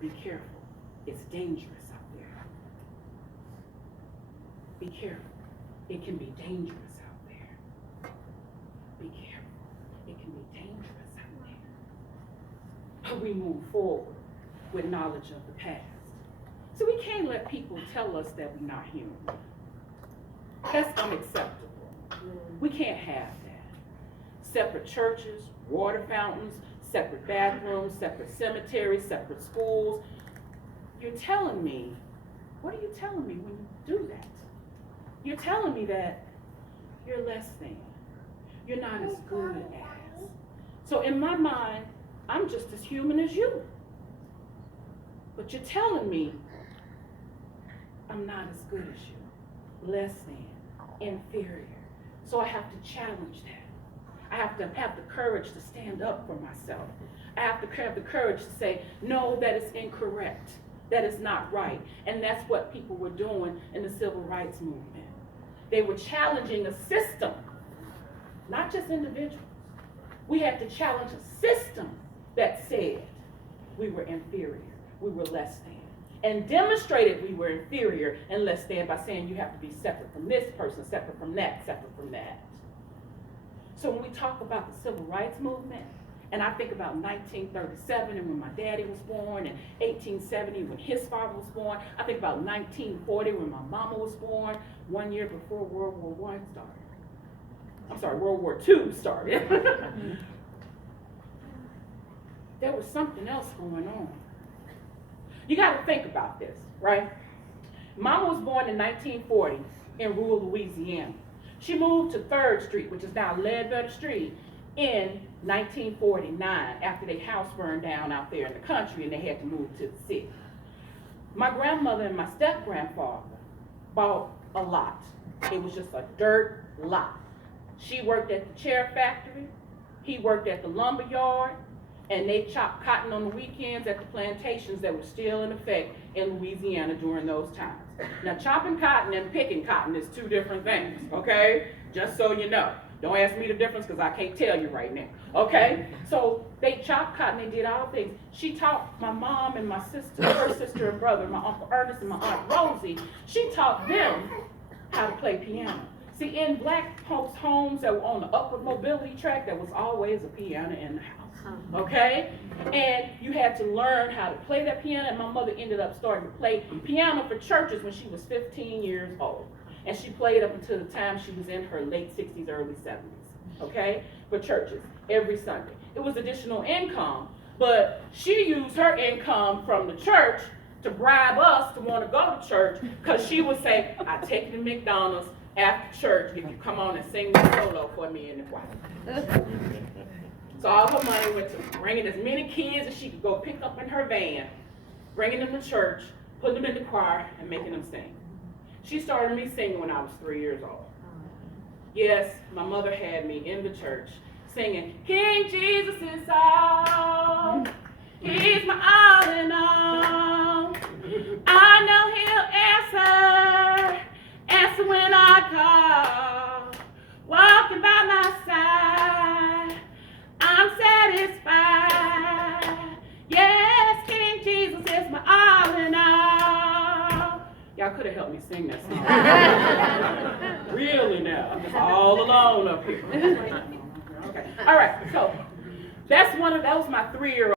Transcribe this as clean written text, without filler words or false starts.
be careful. It's dangerous out there. Be careful. It can be dangerous out there. Be careful. It can be dangerous out there. But we move forward with knowledge of the past. So we can't let people tell us that we're not human. That's unacceptable. We can't have that. Separate churches, water fountains, separate bathrooms, separate cemeteries, separate schools. You're telling me, what are you telling me when you do that? You're telling me that you're less than. You're not as good as. So in my mind, I'm just as human as you. But you're telling me I'm not as good as you, less than, inferior. So I have to challenge that. I have to have the courage to stand up for myself. I have to have the courage to say, no, that is incorrect. That is not right. And that's what people were doing in the civil rights movement. They were challenging a system, not just individuals. We had to challenge a system that said we were inferior, we were less than, and demonstrated we were inferior and less than by saying you have to be separate from this person, separate from that, separate from that. So when we talk about the civil rights movement, and I think about 1937 and when my daddy was born, and 1870 when his father was born, I think about 1940 when my mama was born, 1 year before World War I started. I'm sorry, World War II started. There was something else going on. You got to think about this, right? Mama was born in 1940 in rural Louisiana. She moved to 3rd Street, which is now Ledbetter Street, in 1949 after their house burned down out there in the country and they had to move to the city. My grandmother and my step-grandfather bought a lot. It was just a dirt lot. She worked at the chair factory, he worked at the lumber yard, and they chopped cotton on the weekends at the plantations that were still in effect in Louisiana during those times. Now, chopping cotton and picking cotton is two different things, okay? Just so you know. Don't ask me the difference because I can't tell you right now, okay? So they chopped cotton, they did all things. She taught my mom and my sister, her sister and brother, my Uncle Ernest and my Aunt Rosie, she taught them how to play piano. See, in black folks' homes that were on the upward mobility track, there was always a piano in the house. Okay? And you had to learn how to play that piano, and my mother ended up starting to play piano for churches when she was 15 years old. And she played up until the time she was in her late 60s, early 70s, okay? For churches, every Sunday. It was additional income, but she used her income from the church to bribe us to want to go to church, because she would say, I take you to McDonald's after church if you come on and sing the solo for me in the choir. So all her money went to bringing as many kids as she could go pick up in her van, bringing them to church, putting them in the choir, and making them sing. She started me singing when I was 3 years old. Yes, my mother had me in the church singing, King Jesus is all, he's my all in all. I know he'll answer when I call. Walking by my side, I'm satisfied. Yes, King Jesus is my all in all. Y'all could have helped me sing that song. Really now, I'm just all alone up here. Okay, all right, so that was my 3-year-old.